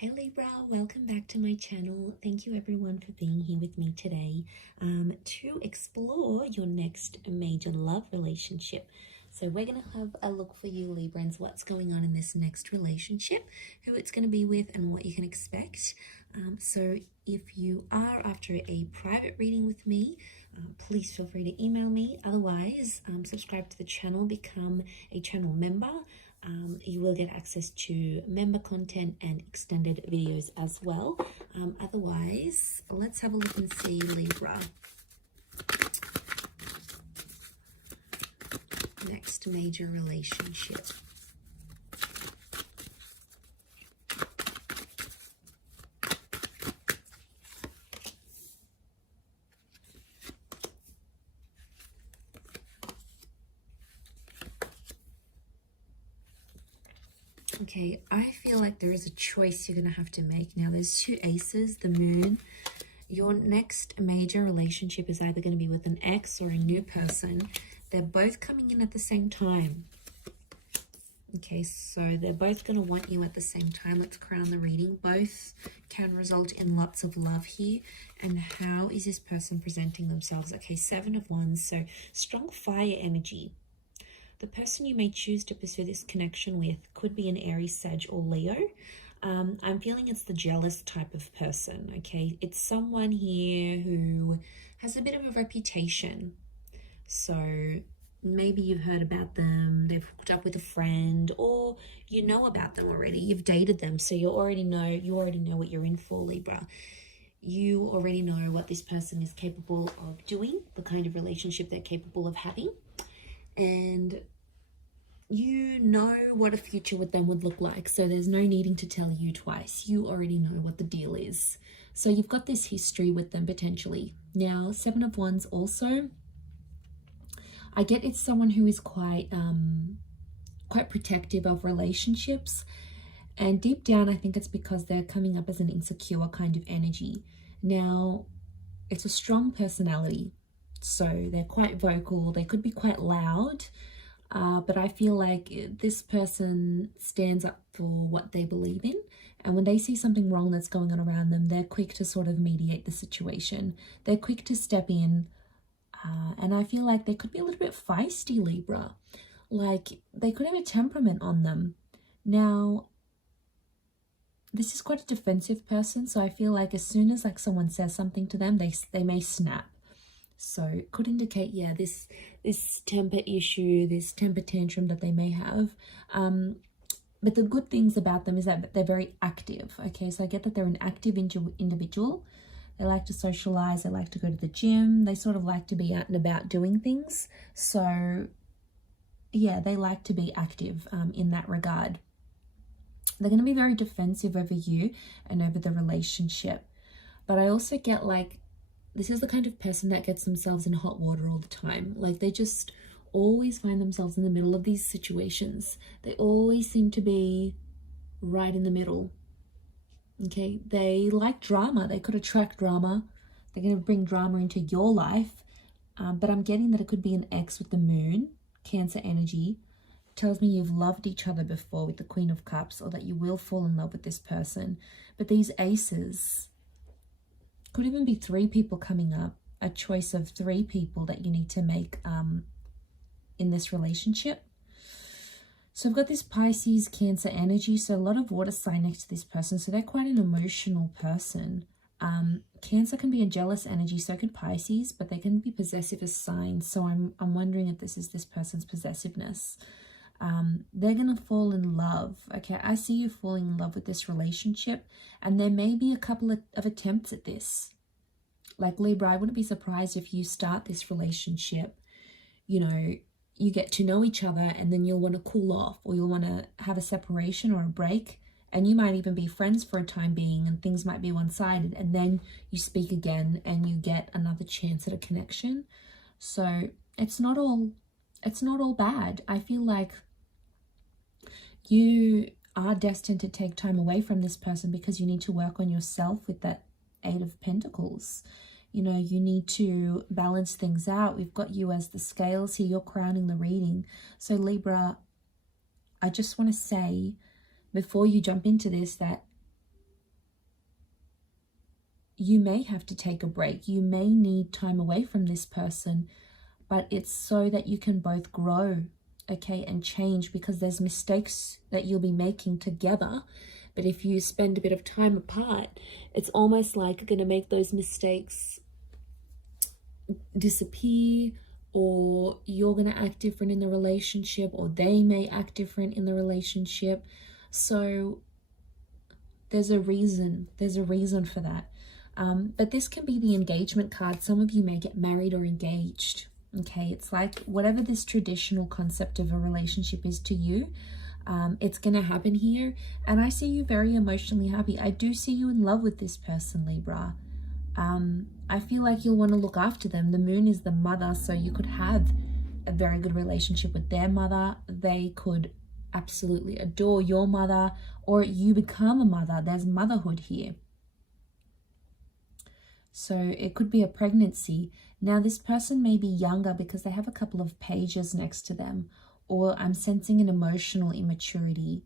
Hey Libra, welcome back to my channel. Thank you everyone for being here with me today to explore your next major love relationship. So we're going to have a look for you Librans, what's going on in this next relationship, who it's going to be with and what you can expect. So if you are after a private reading with me, please feel free to email me. Otherwise, subscribe to the channel, become a channel member. You will get access to member content and extended videos as well. Otherwise, let's have a look and see Libra. Next major relationship. Okay, I feel like there is a choice you're going to have to make. Now, there's two aces, the moon. Your next major relationship is either going to be with an ex or a new person. They're both coming in at the same time. Okay, so they're both going to want you at the same time. Let's crown the reading. Both can result in lots of love here. And how is this person presenting themselves? Okay, 7 of Wands, so strong fire energy. The person you may choose to pursue this connection with could be an Aries, Sag, or Leo. I'm feeling it's the jealous type of person, okay? It's someone here who has a bit of a reputation. So maybe you've heard about them, they've hooked up with a friend, or you know about them already. You've dated them, so you already know what you're in for, Libra. You already know what this person is capable of doing, the kind of relationship they're capable of having. And you know what a future with them would look like, so there's no needing to tell you twice. You already know what the deal is. So you've got this history with them potentially. Now, 7 of Wands also, I get it's someone who is quite protective of relationships, and deep down I think it's because they're coming up as an insecure kind of energy. Now, it's a strong personality. So they're quite vocal, they could be quite loud, but I feel like this person stands up for what they believe in. And when they see something wrong that's going on around them, they're quick to sort of mediate the situation. They're quick to step in. And I feel like they could be a little bit feisty, Libra. Like they could have a temperament on them. Now, this is quite a defensive person. So I feel like as soon as like someone says something to them, they may snap. So it could indicate, yeah, this temper issue, this temper tantrum that they may have. But the good things about them is that they're very active. Okay, so I get that they're an active individual. They like to socialize. They like to go to the gym. They sort of like to be out and about doing things. So yeah, they like to be active in that regard. They're going to be very defensive over you and over the relationship. But I also get like, this is the kind of person that gets themselves in hot water all the time. Like they just always find themselves in the middle of these situations. They always seem to be right in the middle. Okay, they like drama. They could attract drama. They're going to bring drama into your life. But I'm getting that it could be an ex with the moon, Cancer energy. Tells me you've loved each other before with the Queen of Cups, or that you will fall in love with this person. But these aces, could even be 3 people coming up, a choice of 3 people that you need to make in this relationship. So I've got this Pisces, Cancer energy, so a lot of water sign next to this person, so they're quite an emotional person. Cancer can be a jealous energy, so could Pisces, but they can be possessive as signs, so I'm wondering if this is this person's possessiveness. They're going to fall in love. Okay, I see you falling in love with this relationship, and there may be a couple of attempts at this. Like Libra, I wouldn't be surprised if you start this relationship, you know, you get to know each other and then you'll want to cool off, or you'll want to have a separation or a break, and you might even be friends for a time being and things might be one-sided, and then you speak again and you get another chance at a connection. So it's not all bad. I feel like you are destined to take time away from this person because you need to work on yourself with that 8 of Pentacles. You know, you need to balance things out. We've got you as the scales here. You're crowning the reading. So Libra, I just want to say before you jump into this that you may have to take a break. You may need time away from this person, but it's so that you can both grow, okay, and change, because there's mistakes that you'll be making together. But if you spend a bit of time apart, it's almost like going to make those mistakes disappear, or you're going to act different in the relationship, or they may act different in the relationship. So there's a reason for that. But this can be the engagement card. Some of you may get married or engaged. Okay, it's like whatever this traditional concept of a relationship is to you, it's going to happen here. And I see you very emotionally happy. I do see you in love with this person, Libra. I feel like you'll want to look after them. The moon is the mother, so you could have a very good relationship with their mother. They could absolutely adore your mother, or you become a mother. There's motherhood here. So it could be a pregnancy. Now this person may be younger because they have a couple of pages next to them, or I'm sensing an emotional immaturity.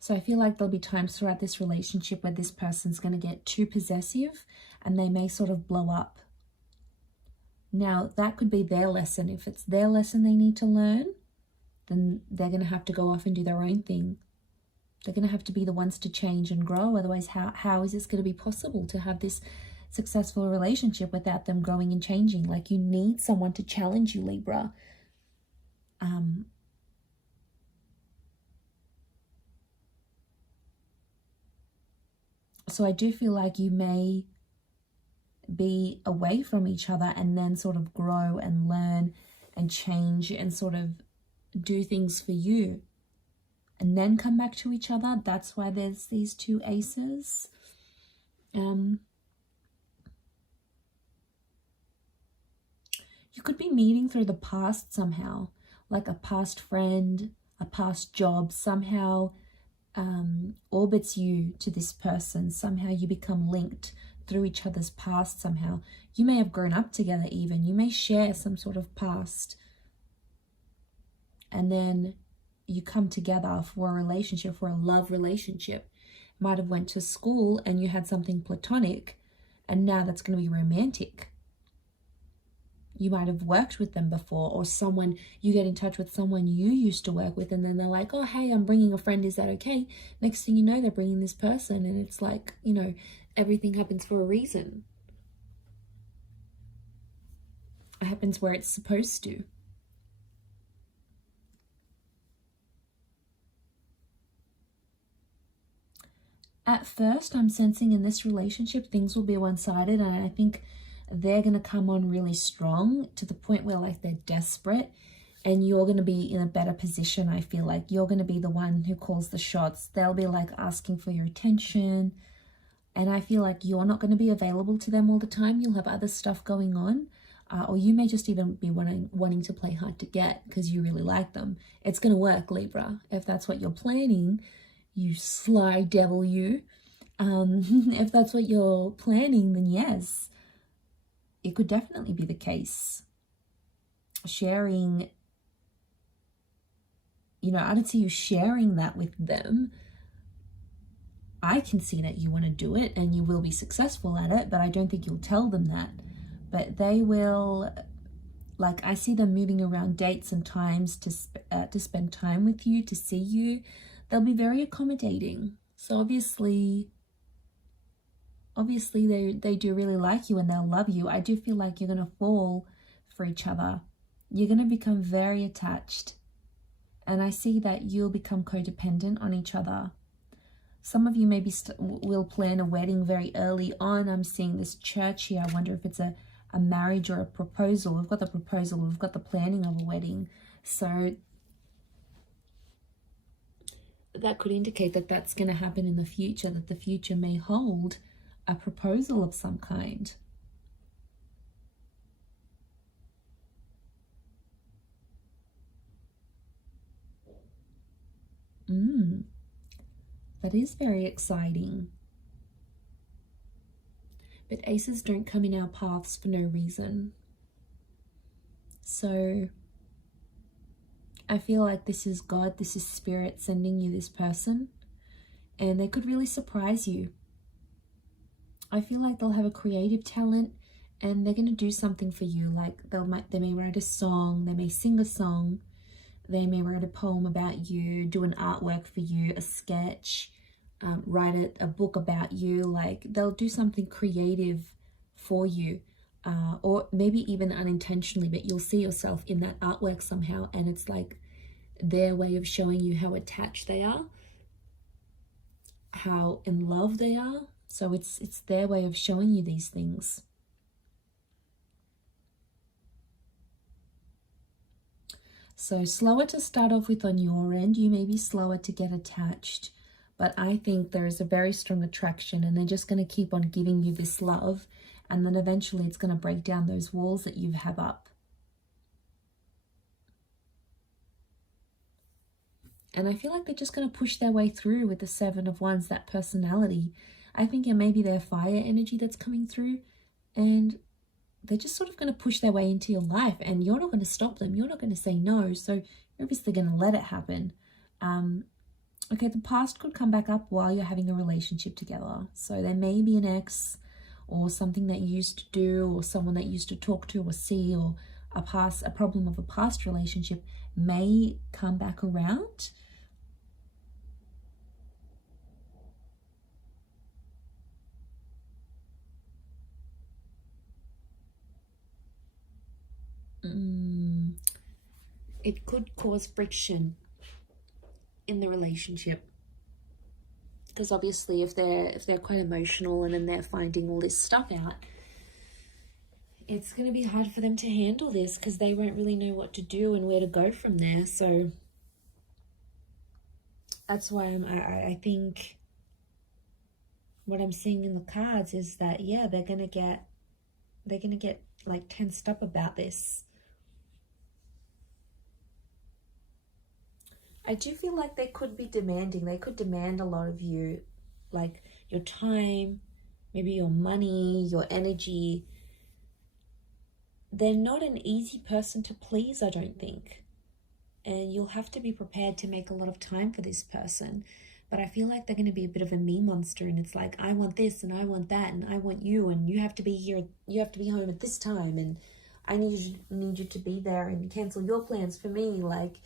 So I feel like there'll be times throughout this relationship where this person's going to get too possessive and they may sort of blow up. Now that could be their lesson. If it's their lesson they need to learn, then they're going to have to go off and do their own thing. They're going to have to be the ones to change and grow. Otherwise, how is this going to be possible to have this successful relationship without them growing and changing? Like, you need someone to challenge you, Libra. So I do feel like you may be away from each other and then sort of grow and learn and change and sort of do things for you, and then come back to each other. That's why there's these two aces. You could be meeting through the past somehow, like a past friend, a past job somehow orbits you to this person. Somehow you become linked through each other's past somehow. You may have grown up together even. You may share some sort of past. And then you come together for a relationship, for a love relationship. Might have went to school and you had something platonic, and now that's going to be romantic. You might have worked with them before, or someone, you get in touch with someone you used to work with, and then they're like, oh, hey, I'm bringing a friend, is that okay? Next thing you know, they're bringing this person, and it's like, you know, everything happens for a reason. It happens where it's supposed to. At first, I'm sensing in this relationship, things will be one-sided, and I think they're going to come on really strong to the point where like they're desperate, and you're going to be in a better position. I feel like you're going to be the one who calls the shots. They'll be like asking for your attention, and I feel like you're not going to be available to them all the time. You'll have other stuff going on, or you may just even be wanting to play hard to get because you really like them. It's going to work, Libra, if that's what you're planning. You sly devil, you. If that's what you're planning, then yes, it could definitely be the case. Sharing, you know, I don't see you sharing that with them. I can see that you want to do it and you will be successful at it, but I don't think you'll tell them that. But they will, like, I see them moving around dates and times to spend time with you, to see you. They'll be very accommodating. So obviously they do really like you and they'll love you. I do feel like you're going to fall for each other. You're going to become very attached. And I see that you'll become codependent on each other. Some of you maybe will plan a wedding very early on. I'm seeing this church here. I wonder if it's a marriage or a proposal. We've got the proposal. We've got the planning of a wedding. So that could indicate that that's going to happen in the future, that the future may hold a proposal of some kind. That is very exciting. But aces don't come in our paths for no reason. So I feel like this is God, this is Spirit sending you this person. and they could really surprise you. I feel like they'll have a creative talent and they're going to do something for you. Like they may write a song, they may sing a song, they may write a poem about you, do an artwork for you, a sketch, write a book about you. Like they'll do something creative for you, or maybe even unintentionally, but you'll see yourself in that artwork somehow, and it's like their way of showing you how attached they are, how in love they are. So it's their way of showing you these things. So slower to start off with on your end. You may be slower to get attached, but I think there is a very strong attraction, and they're just going to keep on giving you this love, and then eventually it's going to break down those walls that you have up. And I feel like they're just going to push their way through with the Seven of Wands, that personality. I think it may be their fire energy that's coming through, and they're just sort of going to push their way into your life, and you're not going to stop them. You're not going to say no. So you're obviously going to let it happen. Okay, the past could come back up while you're having a relationship together. So there may be an ex or something that you used to do, or someone that you used to talk to or see, or a problem of a past relationship may come back around. It could cause friction in the relationship, because obviously if they're quite emotional and then they're finding all this stuff out, it's going to be hard for them to handle this, because they won't really know what to do and where to go from there. So that's why I think what I'm seeing in the cards is that, yeah, they're gonna get like tensed up about this. I do feel like they could be demanding. They could demand a lot of you, like your time, maybe your money, your energy. They're not an easy person to please, I don't think. And you'll have to be prepared to make a lot of time for this person. But I feel like they're going to be a bit of a me monster, and it's like, I want this and I want that and I want you, and you have to be here, you have to be home at this time, and I need you to be there and cancel your plans for me. Like,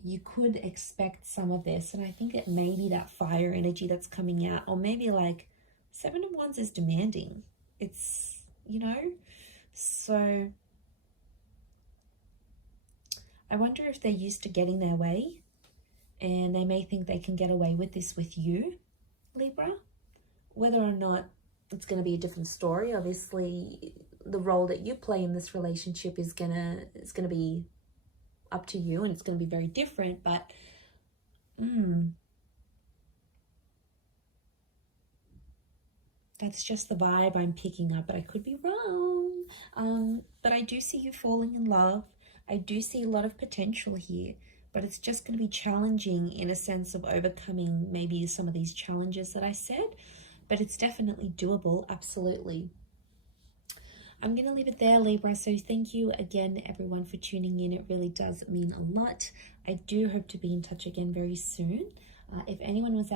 you could expect some of this, and I think it may be that fire energy that's coming out, or maybe like Seven of Wands is demanding. It's, you know, so I wonder if they're used to getting their way, and they may think they can get away with this with you, Libra. Whether or not it's going to be a different story. Obviously, the role that you play in this relationship is gonna be up to you, and it's going to be very different, but that's just the vibe I'm picking up, but I could be wrong. But I do see you falling in love. I do see a lot of potential here, but it's just going to be challenging in a sense of overcoming maybe some of these challenges that I said, but it's definitely doable, absolutely. I'm going to leave it there, Libra. So thank you again, everyone, for tuning in. It really does mean a lot. I do hope to be in touch again very soon. If anyone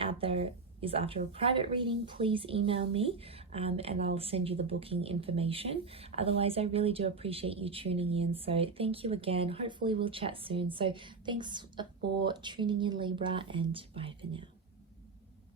out there is after a private reading, please email me and I'll send you the booking information. Otherwise, I really do appreciate you tuning in. So thank you again. Hopefully we'll chat soon. So thanks for tuning in, Libra, and bye for now.